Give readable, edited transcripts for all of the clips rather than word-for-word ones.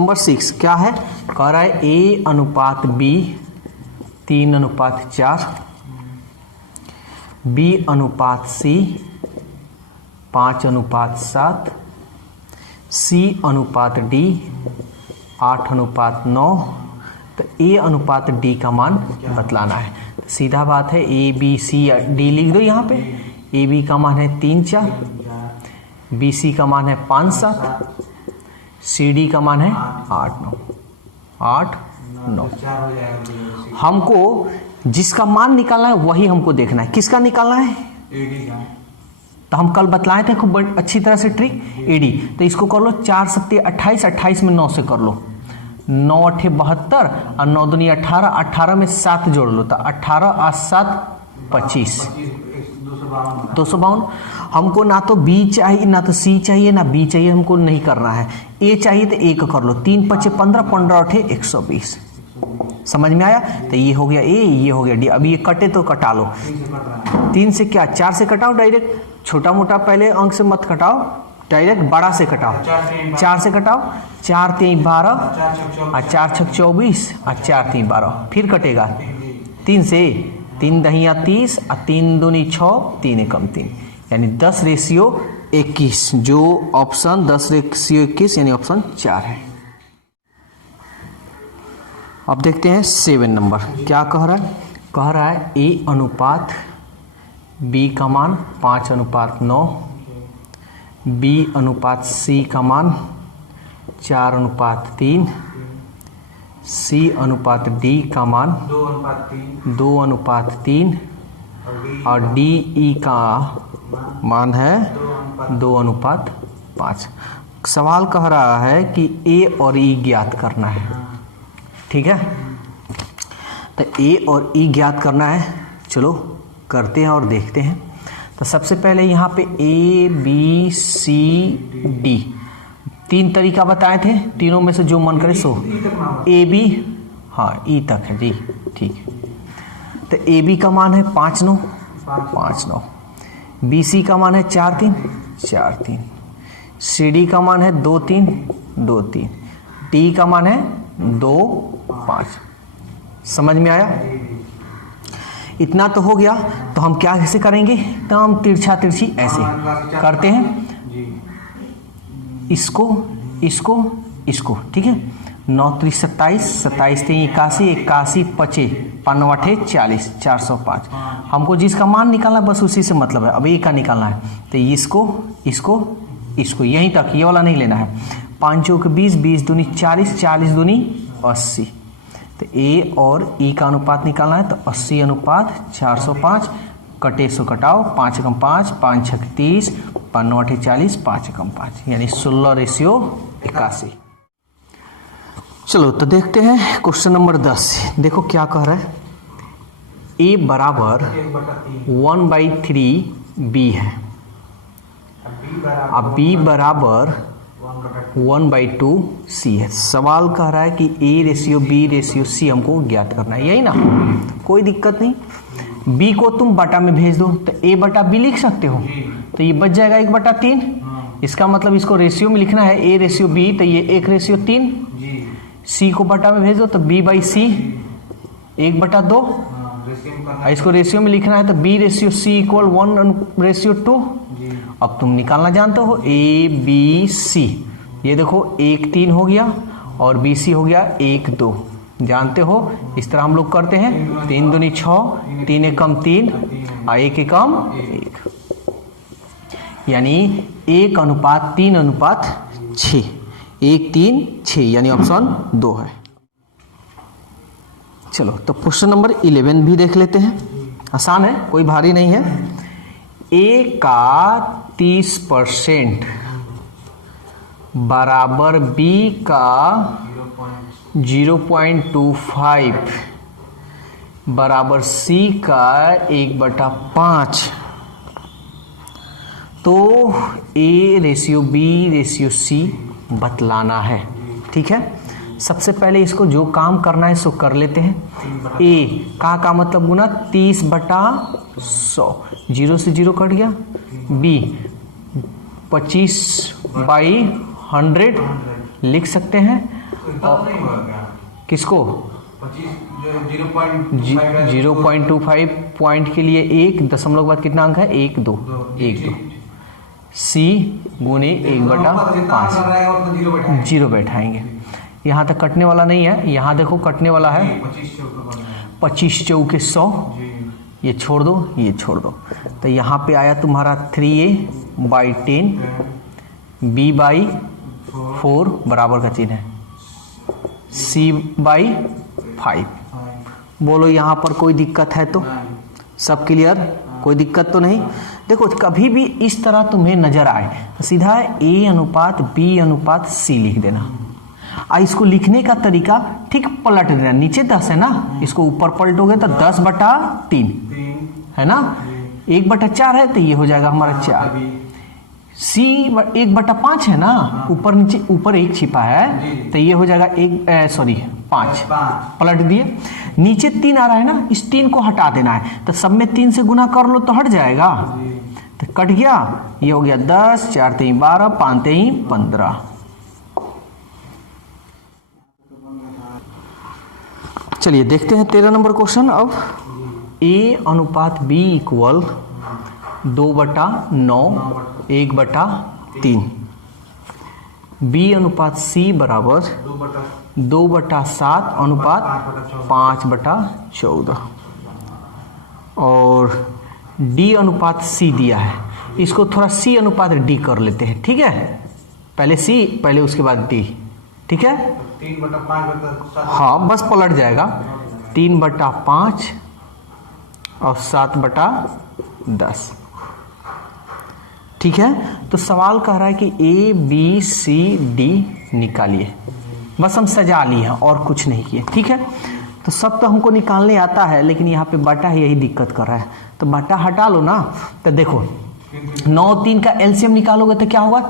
Number 6 क्या है, कह रहा है A अनुपात B 3:4, B अनुपात C 5:7, C अनुपात D 8:9, तो A अनुपात D का मान बतलाना है। तो सीधा बात है A B C D लिख दो यहाँ पे। A B का मान है 3-4, B C का मान है 5-7, C D का मान है 8-9। हमको जिसका मान निकालना है वही हमको देखना है। किसका निकालना है? तो हम कल बतलाए थे खूब अच्छी तरह से ट्रिक एडी। तो इसको कर लो 4 7 28, 28 में 9 से कर लो, 9 8 72 और 9 दूनी 18, 18 में 7 जोड़ लो तो 18 और 7 25, 252। हमको ना तो बी चाहिए ना तो सी चाहिए ना बी चाहिए, हमको नहीं करना है। ए चाहिए तो ए का कर लो, 3 5 15, 15 8 120। समझ में आया? तो ये हो गया ए, ये हो गया डी। अभी ये कटे तो कटा लो। 3 से क्या 4 से कटाओ डायरेक्ट, छोटा मोटा पहले अंक से मत कटाओ, डायरेक्ट बड़ा से कटाओ। 4 से कटाओ, 4 3 12 और 4 6 24 और 4 3 12, फिर कटेगा 3 से, 3 दहिया 30 और 3 दूनी 6, 3 एकम 3, यानी 10:21। जो ऑप्शन 10:21 यानी ऑप्शन 4 है। अब देखते हैं 7 नंबर क्या कह रहा है। कह रहा है A अनुपात B का मान 5:9, B अनुपात C का मान 4:3, C अनुपात D का मान 2:3 और D E का मान है 2:5। सवाल कह रहा है कि A और E ज्ञात करना है। ठीक है, तो A और E ज्ञात करना है। चलो करते हैं और देखते हैं। तो सबसे पहले यहाँ पे A B C D 3 तरीका बताए थे, तीनों में से जो मन करे सो। A B, हाँ E तक है जी, ठीक है। तो A B का मान है 5-9, 5-9, B C का मान है 4-3, 4-3, C D का मान है 2-3, 2-3, D का मान है 2-5। समझ में आया? इतना तो हो गया। तो हम क्या कैसे करेंगे? तो हम तिरछा तिरछी ऐसे करते हैं, इसको इसको इसको, ठीक है। 9 3 27, 27 3 81, 81 25, 5 8 40, 405। हमको जिसका मान निकालना बस उसी से मतलब है। अब ए का निकालना है तो इसको इसको इसको यहीं तक, ये वाला नहीं लेना है। 5 चौक 20, 20 दूनी 40, 40 दूनी 80। तो ए और ई का अनुपात निकालना है तो 80:405। कटे सो कटाओ, 5 एकम 5, 5 6 30, 5 9 8 40, 5 एकम 5, यानी 16:81। चलो तो देखते हैं क्वेश्चन नंबर 10। देखो क्या कह रहा है। ए बराबर 1/3 बी है, अब बी बराबर 1/2 सी है। सवाल कह रहा है कि A/B/C हमको ज्ञात करना है, यही ना, कोई दिक्कत नहीं। B को तुम बटा में भेज दो तो A/B लिख सकते हो, तो ये बच जाएगा 1/3। इसका मतलब इसको रेशियो में लिखना है A/B, तो ये 1/3। C को बटा में भेज दो तो B/C 1/2। इसको रेशियो में लिखना है तो B/C = 1/2। अब तुम निकालना जानते हो ABC, ये देखो 1 3 हो गया और BC हो गया 1 2, जानते हो। इस तरह हम लोग करते हैं, 3 दूनी 6, 3 एकम 3 और 1 एकम 1, यानी 1:3:6, 1 3 6, यानी ऑप्शन 2 है। चलो तो क्वेश्चन नंबर 11 भी देख लेते हैं, आसान है, कोई भारी नहीं है। A का 30% बराबर B का 0.25 बराबर C का 1/5, तो A/B/C बतलाना है। ठीक है, सबसे पहले इसको जो काम करना है सो कर लेते हैं। A का मतलब गुना 30/100, 0 से 0 कट गया। B 25/100 लिख सकते हैं किसको 0.25 पॉइंट के लिए 1 दशमलव के बाद कितना अंक है 1 2 सी गुने 1/5 जीरो बैठाएंगे। यहाँ तक कटने वाला नहीं है, यहाँ देखो कटने वाला है 25 चौके 100, ये छोड़ दो ये छोड़ दो, तो यहाँ पे आया तुम्हारा 3a/10 b/4 बराबर का चिन्ह है c/5। बोलो यहाँ पर कोई दिक्कत है तो सब क्लियर, कोई दिक्कत तो नहीं। देखो कभी भी इस तरह तुम्हें नजर आए तो सीधा a/b/c लिख देना। इसको लिखने का तरीका ठीक पलट देना, नीचे 10 है ना, इसको ऊपर पलटोगे तो 10/3 है ना, 1/4 है तो ये हो जाएगा हमारा 4। c 1/5 है ना, ऊपर नीचे ऊपर 1 छिपा है तो ये हो जाएगा 5 पलट दिए। नीचे 3 आ रहा है ना, इस 3 को हटा देना है, तो सब में 3 से गुना कर लो तो हट जाएगा, तो कट गया, ये हो गया 10, 4 3 12, 5 3 15। चलिए देखते हैं 13 नंबर क्वेश्चन। अब a/b इक्वल 2/9 1/3, b/c बराबर 2/7/5/14 और d/c दिया है, इसको थोड़ा c/d कर लेते हैं, ठीक है, पहले c पहले उसके बाद d, ठीक है, 3/5 हाँ बस पलट जाएगा 3/5 और 7/10, ठीक है। तो सवाल कह रहा है कि a b c d निकालिए, बस हम सजा लिए हैं और कुछ नहीं किए, ठीक है। तो सब तो हमको निकालने आता है, लेकिन यहाँ पे बटा यही दिक्कत कर रहा है, तो बटा हटा लो ना। तो देखो 9 3 का एलसीएम निकालोगे तो क्या होगा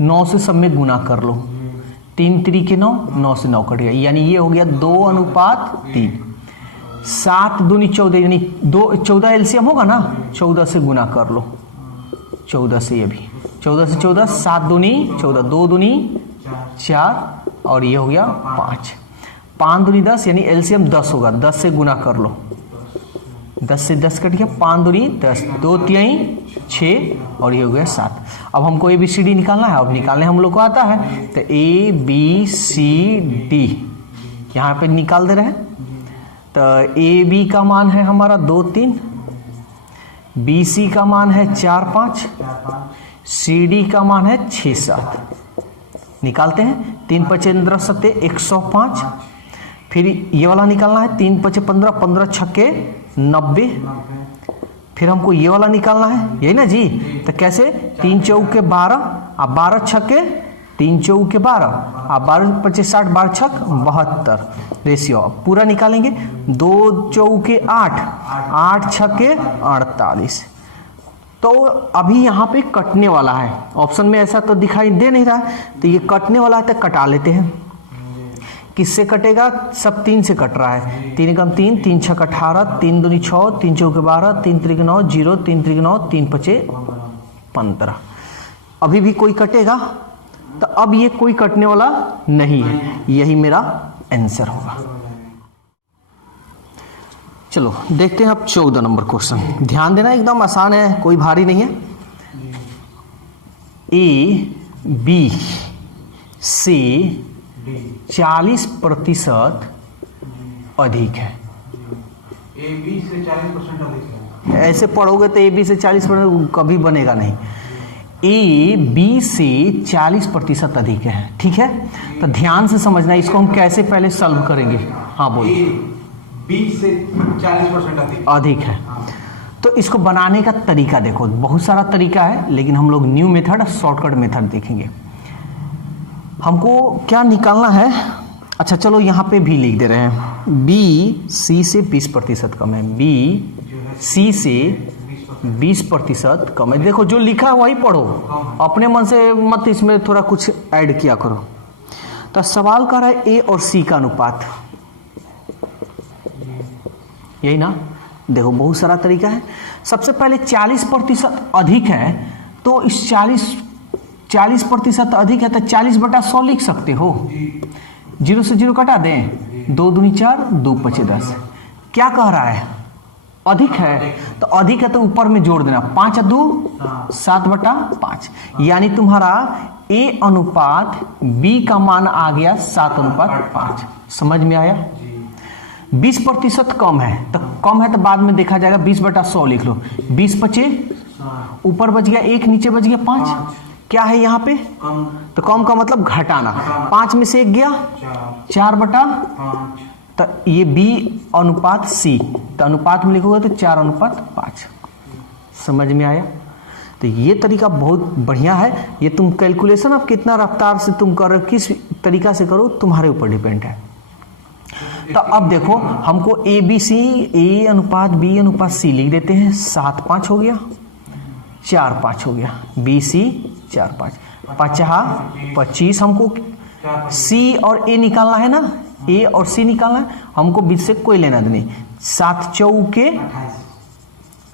9 से सब में गुना कर लो, 3 3 के 9 से 9 कट गया, यानी ये हो गया 2/3। 7 दूनी 14 यानी 14 एलसीएम होगा ना, 14 से गुना कर लो, 14 से, ये भी 14 से 14, 7 दूनी 14, 2 दूनी 4 और ये हो गया 5, 5 दूनी 10 यानी एलसीएम 10 होगा, 10 से गुना कर लो, 10 से 10 कट गया, 5 दूनी 10, 2 3 6 और ये हो गया 7। अब हमको ABCD निकालना है, अब निकालने हम लोग को आता है, तो ABCD यहाँ पे निकाल दे रहे हैं। तो AB का मान है हमारा 2 3, BC का मान है 4 5, CD का मान है 6 7। निकालते हैं, 3 5 15 7 105, फिर ये वाला निकालना है 3 5 15 15 6 90, फिर हमको ये वाला निकालना है, यही ना जी। तो कैसे 3 चौके 12 और 12 छक्के 3 चौके 12 और 12 25 60 12 छक 72 रेशियो पूरा निकालेंगे, 2 चौके 8 8 छक्के 48। तो अभी यहाँ पे कटने वाला है, ऑप्शन में ऐसा तो दिखाई दे नहीं रहा, तो ये कटने वाला है तो कटा लेते हैं। किससे कटेगा, सब 3 से कट रहा है, 3 कम 3 3 6 18, 3 दूनी 6 3 चौके 12 3 3 9 0 3 3 9 3 5 15। अभी भी कोई कटेगा, तो अब ये कोई कटने वाला नहीं है, यही मेरा आंसर होगा। चलो देखते हैं अब 14 नंबर क्वेश्चन, ध्यान देना एकदम आसान है, कोई भारी नहीं है। A B से 40% अधिक है, AB से 40% अधिक है, ऐसे पढ़ोगे तो AB से 40% कभी बनेगा नहीं, A B से 40% अधिक है, ठीक है। तो ध्यान से समझना, इसको हम कैसे पहले सॉल्व करेंगे। हाँ बोलिए। B से 40% अधिक है, तो इसको बनाने का तरीका देखो, बहुत सारा तरीका है, लेकिन हम लोग न्यू मेथड शॉर्टकट मेथड देखेंगे। हमको क्या निकालना है, अच्छा चलो यहाँ पे भी लिख दे रहे हैं, B C से 20% कम है, B C से 20% कम है। देखो जो लिखा है वही पढ़ो, अपने मन से मत इसमें थोड़ा कुछ ऐड किया करो। तो सवाल कर रहा है A और C का अनुपात, यही ना। देखो बहुत सारा तरीका है, सबसे पहले 40% अधिक है, तो इस 40% अधिक है तो 40/100 लिख सकते हो। 0 से 0 कटा दें, 2 दूनी 4, 2 पचे 10। क्या कह रहा है? अधिक है, तो अधिक है तो ऊपर में जोड़ देना, 5 2 7/5, यानी तुम्हारा A अनुपात B का मान आ गया 7:5। समझ में आया? 20% कम है, तो कम है तो बाद में देखा जाएगा, 20/100 लिख लो। 20 पचे, ऊपर बच गया 1, नीचे बच गया 5। क्या है यहाँ पे? तो कम का मतलब घटाना। 5 में से 1 गया 4/5, तो ये B अनुपात C, तो अनुपात में लिखोगे तो 4:5। समझ में आया? तो ये तरीका बहुत बढ़िया है। ये तुम कैलकुलेशन अब कितना रफ्तार से तुम करो, किस तरीका से करो, तुम्हारे ऊपर डिपेंड है। तो अब देखो, हमको A अनुपात B अनुपात C लिख देते हैं। 7/5 हो गया, 4/5 हो गया, BC 4/5, 25। हमको C और A निकालना है ना, A और C निकालना है, हमको बीच से कोई लेना नहीं। 7 चौके,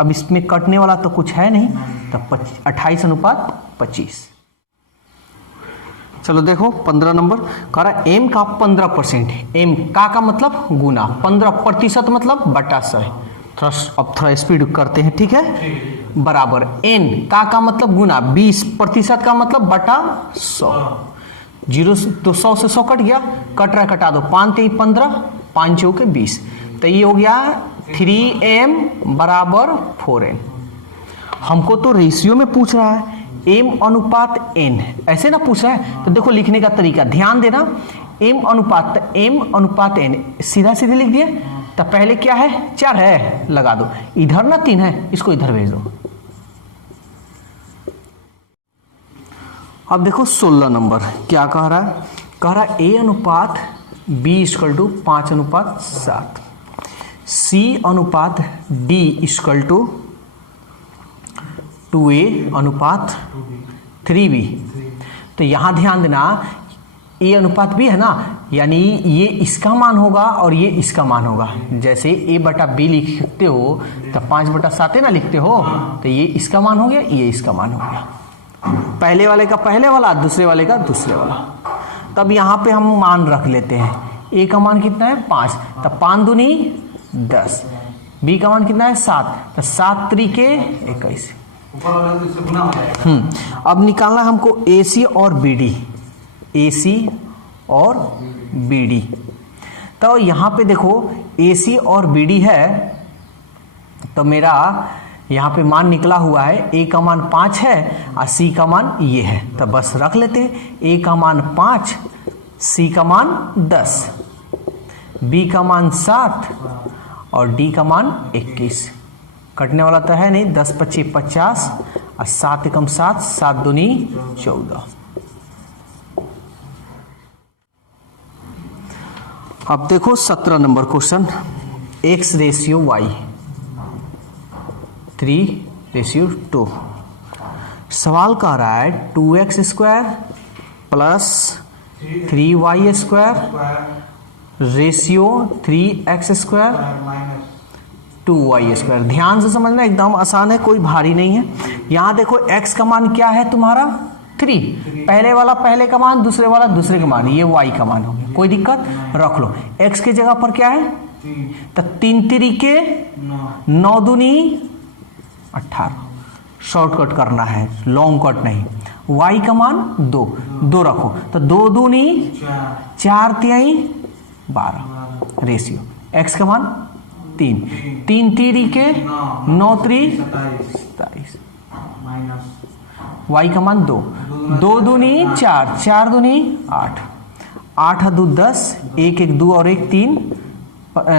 अब इसमें कटने वाला तो कुछ है नहीं, तो 28:25। चलो देखो 15 नंबर कह रहा है M का 15%। M का मतलब गुना, 15% मतलब बटा 100। अब थोड़ा स्पीड करते हैं, ठीक है, बराबर N का मतलब गुना, 20% का मतलब बटा 100। 0 तो 100 से 100 कट गया, कट रहा कटा दो, 5 3 15, 5 चौके 20, तो ये हो गया 3M बराबर 4N। हमको तो रेशियो में पूछ रहा है, M अनुपात N, ऐसे ना पूछ रहा है, तो देखो लिखने का तरीका ध्यान देना। M अनुपात N सीधा सीधे लिख दिए, तो पहले क्या है, 4 है, लगा दो, इधर ना 3 है, इसको इधर भेज दो। अब देखो 16 नंबर क्या कह रहा है? कह रहा है A अनुपात B = 5:7, C अनुपात D = 2A अनुपात 3B। तो यहां ध्यान देना, A अनुपात B है ना, यानी ये इसका मान होगा और ये इसका मान होगा। जैसे A/B लिखते हो तो 5/7 ना लिखते हो, तो ये इसका मान हो गया, ये इसका मान हो गया। पहले वाले का पहले वाला, दूसरे वाले का दूसरे वाला। तब यहाँ पे हम मान रख लेते हैं। A का मान कितना है? 5, तो 5 दूनी 10। B का मान कितना है? 7, तो 7 त्रिके 21। अब निकालना हमको AC और BD, AC और BD। तो यहाँ पे देखो AC और BD है, तो मेरा यहाँ पे मान निकला हुआ है, A का मान 5 है और C का मान ये है, तो बस रख लेते हैं। A का मान 5, C का मान 10, B का मान 7 और D का मान 21। कटने वाला तो है नहीं, 10 25 50 और 7 एकम 7, 7 दूनी 14। अब देखो 17 number question, X ratio Y 3:2। सवाल कह रहा है 2x² plus 3y² ratio 3x² 2y²। ध्यान से समझना, एकदम आसान है, कोई भारी नहीं है। यहाँ देखो x का मान क्या है तुम्हारा? 3, पहले वाला पहले का मान, दूसरे वाला दूसरे का मान, ये y का मान हो गया, कोई दिक्कत, रख लो। x के जगह पर क्या है? तो 3 त्रिके 9 दूनी 18, शॉर्टकट करना है, लॉन्ग कट नहीं। y का मान 2 रखो, तो 2 दूनी 4 तिहाई 12 रेशियो। x का मान 3 त्रिके 9 त्रि 27, y का मान 2 दूनी 4, 4 दूनी 8, 8 2 10, 1 1 2 और 1 3,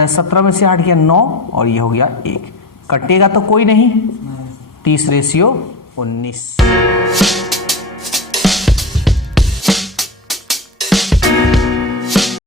17 में से 8 गया 9 और ये हो गया 1। कटेगा तो कोई नहीं, 30:19।